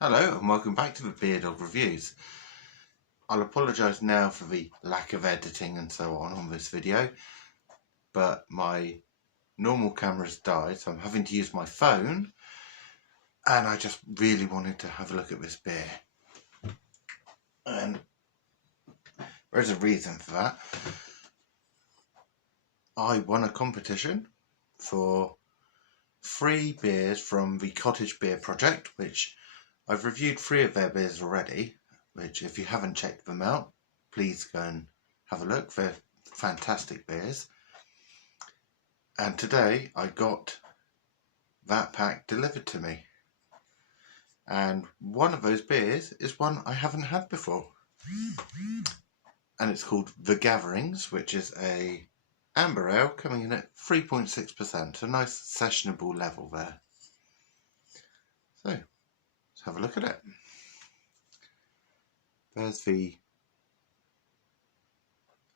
Hello and welcome back to the Beer Dog Reviews. I'll apologise now for the lack of editing and so on this video, but my normal camera's died, so I'm having to use my phone, and I just really wanted to have a look at this beer. And there's a reason for that. I won a competition for 3 beers from the Cottage beer project, which I've reviewed 3 of their beers already, which if you haven't checked them out, please go and have a look. They're fantastic beers. And today I got that pack delivered to me. And one of those beers is one I haven't had before. And it's called The Gatherings, which is a amber ale coming in at 3.6%, a nice sessionable level there. So let's have a look at it. There's the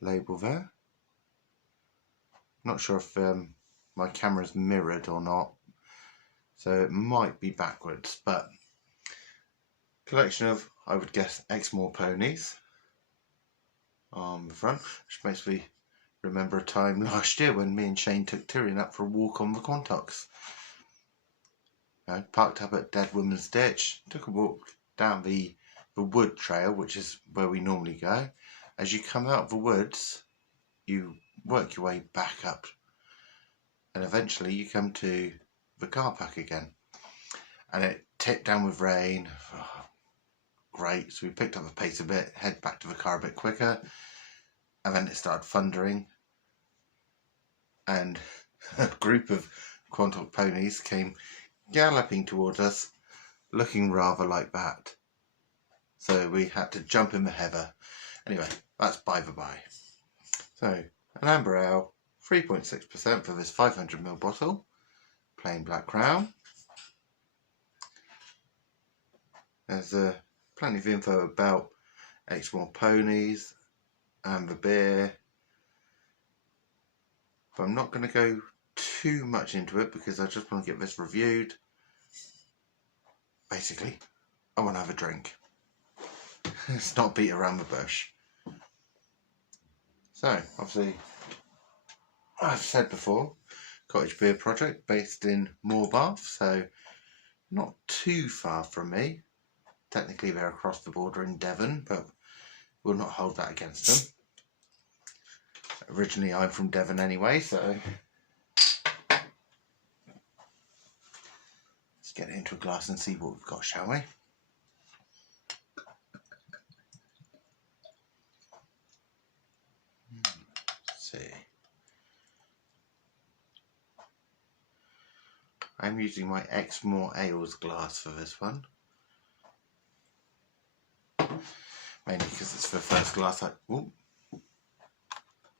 label there. Not sure if my camera's mirrored or not, so it might be backwards, but collection of, I would guess, Exmoor ponies on the front, which makes me remember a time last year when me and Shane took Tyrion up for a walk on the Quantocks. Parked up at Dead Woman's Ditch, took a walk down the wood trail, which is where we normally go. As you come out of the woods, you work your way back up, and eventually you come to the car park again, and it tipped down with rain. Oh, great. So we picked up the pace a bit, head back to the car a bit quicker, and then it started thundering, and a group of Quantock ponies came galloping towards us, looking rather like that. So we had to jump in the heather. Anyway, that's by the by. So, an amber ale, 3.6% for this 500ml bottle, plain black crown. There's plenty of info about Exmoor ponies and the beer, but I'm not going to go too much into it because I just want to get this reviewed. Basically, I want to have a drink. It's not beat around the bush. So, obviously, I've said before, Cottage Beer Project based in Moorbath, so not too far from me. Technically they're across the border in Devon, but we'll not hold that against them. Originally I'm from Devon anyway, so let's get it into a glass and see what we've got, shall we? Let's see. I'm using my Exmoor Ales glass for this one. Mainly because it's the first glass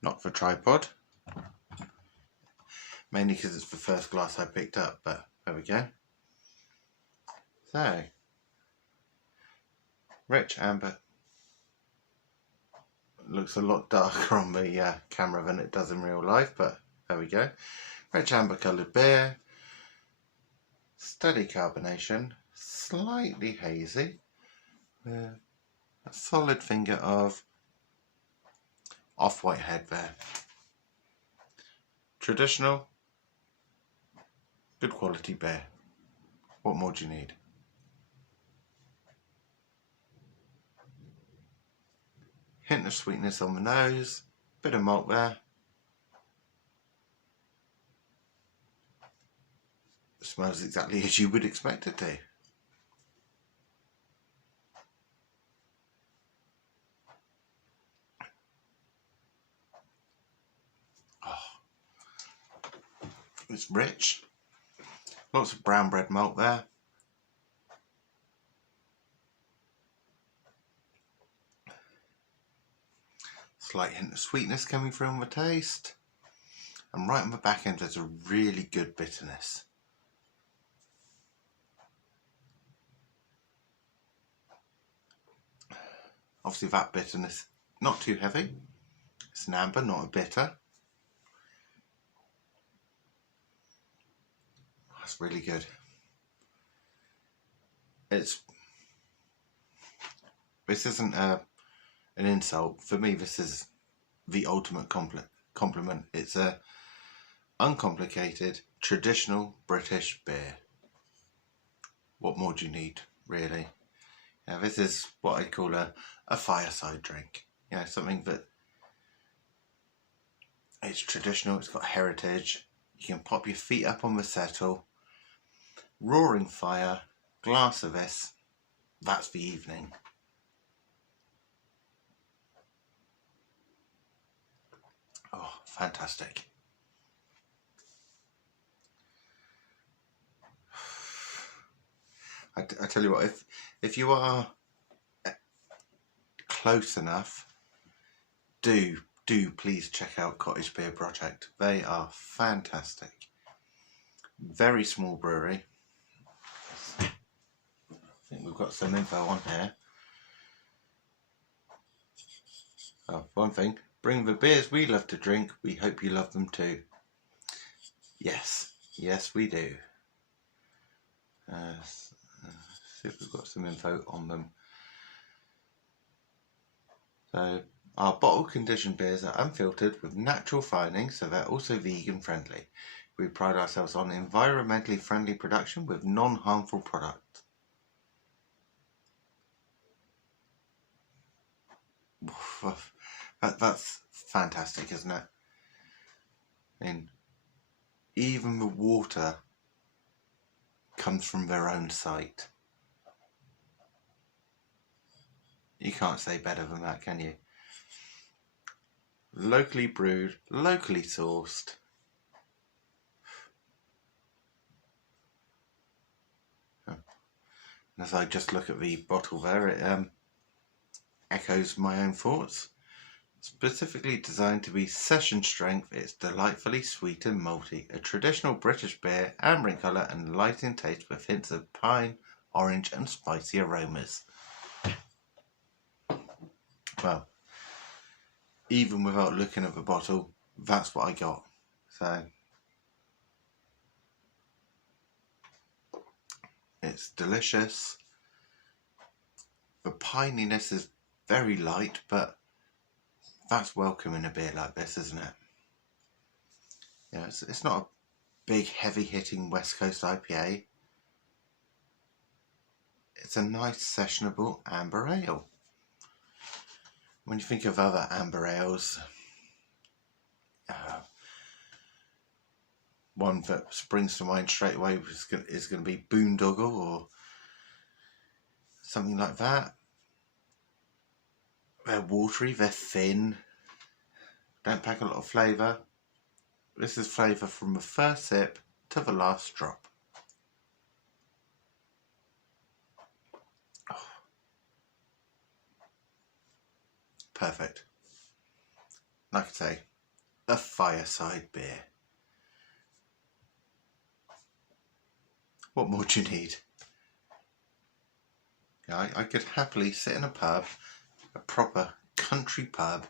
not for tripod. Mainly because it's the first glass I picked up, but there we go. So, rich amber. Looks a lot darker on the camera than it does in real life, but there we go. Rich amber coloured beer. Steady carbonation. Slightly hazy. A solid finger of off-white head there. Traditional, good quality beer. What more do you need? Hint of sweetness on the nose, bit of malt there. It smells exactly as you would expect it to. It's rich, lots of brown bread malt there. Slight hint of sweetness coming through on the taste, and right on the back end there's a really good bitterness. Obviously that bitterness, not too heavy. It's an amber, not a bitter. That's really good. It's This isn't an insult. For me, this is the ultimate compliment. It's a uncomplicated, traditional British beer. What more do you need, really? Now, this is what I call a fireside drink. You know, something that it's traditional, it's got heritage. You can pop your feet up on the settle, roaring fire, glass of this. That's the evening. Oh, fantastic. I tell you what, if you are close enough, do please check out Cottage Beer Project. They are fantastic. Very small brewery. I think we've got some info on here. Oh, one thing, bring the beers we love to drink. We hope you love them too. Yes, we do. See if we've got some info on them. So, our bottle conditioned beers are unfiltered with natural findings, so they're also vegan friendly. We pride ourselves on environmentally friendly production with non-harmful products. That's fantastic, isn't it? I mean, even the water comes from their own site. You can't say better than that, can you? Locally brewed, locally sourced. And as I just look at the bottle there, it echoes my own thoughts. Specifically designed to be session strength, it's delightfully sweet and malty. A traditional British beer, amber in colour and light in taste with hints of pine, orange and spicy aromas. Well, even without looking at the bottle, that's what I got. So, it's delicious. The pininess is very light, but that's welcome in a beer like this, isn't it? Yeah, it's not a big, heavy-hitting West Coast IPA. It's a nice, sessionable amber ale. When you think of other amber ales, one that springs to mind straight away is going to be Boondoggle or something like that. They're watery, they're thin, don't pack a lot of flavour. This is flavour from the first sip to the last drop. Oh. Perfect. Like I say, a fireside beer. What more do you need? Yeah, I could happily sit in a pub, a proper country pub,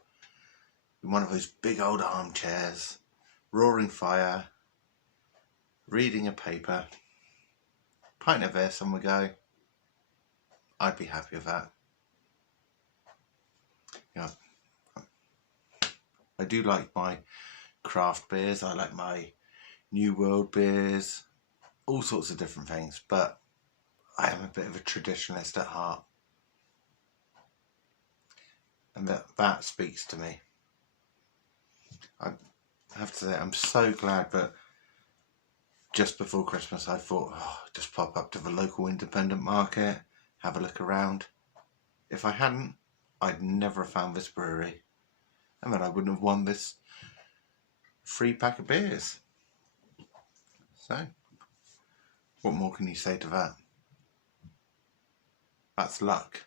in one of those big old armchairs, roaring fire, reading a paper, pint of this on the go. I'd be happy with that. Yeah, I do like my craft beers. I like my New World beers, all sorts of different things, but I am a bit of a traditionalist at heart. And that speaks to me. I have to say, I'm so glad that just before Christmas I thought, just pop up to the local independent market, have a look around. If I hadn't, I'd never have found this brewery. And then I wouldn't have won this free pack of beers. So, what more can you say to that? That's luck.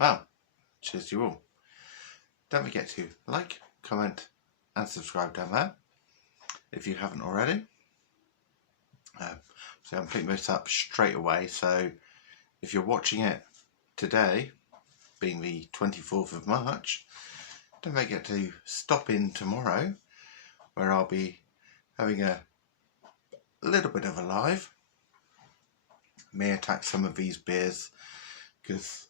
Well, cheers to you all. Don't forget to like, comment and subscribe down there if you haven't already. So I'm putting this up straight away, so if you're watching it today, being the 24th of March, don't forget to stop in tomorrow, where I'll be having a little bit of a live. May attack some of these beers because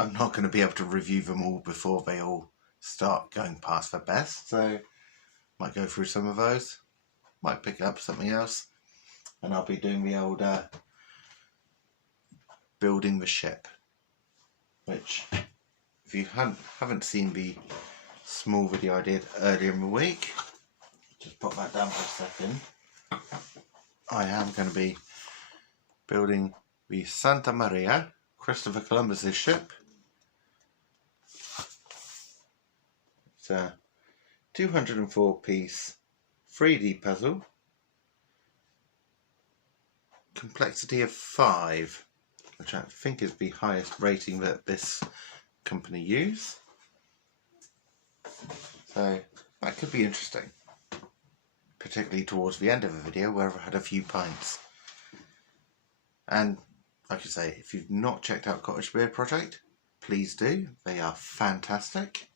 I'm not going to be able to review them all before they all start going past their best, so might go through some of those, might pick up something else, and I'll be doing the old building the ship, which if you haven't seen the small video I did earlier in the week, just pop that down for a second. I am going to be building the Santa Maria, Christopher Columbus's ship. It's a 204 piece 3D puzzle, complexity of 5, which I think is the highest rating that this company use. So that could be interesting, particularly towards the end of the video where I've had a few pints. And like I say, if you've not checked out Cottage Beer Project, please do. They are fantastic.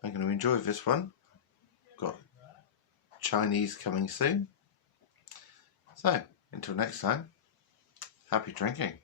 I'm going to enjoy this one. Got Chinese coming soon. So until next time, happy drinking.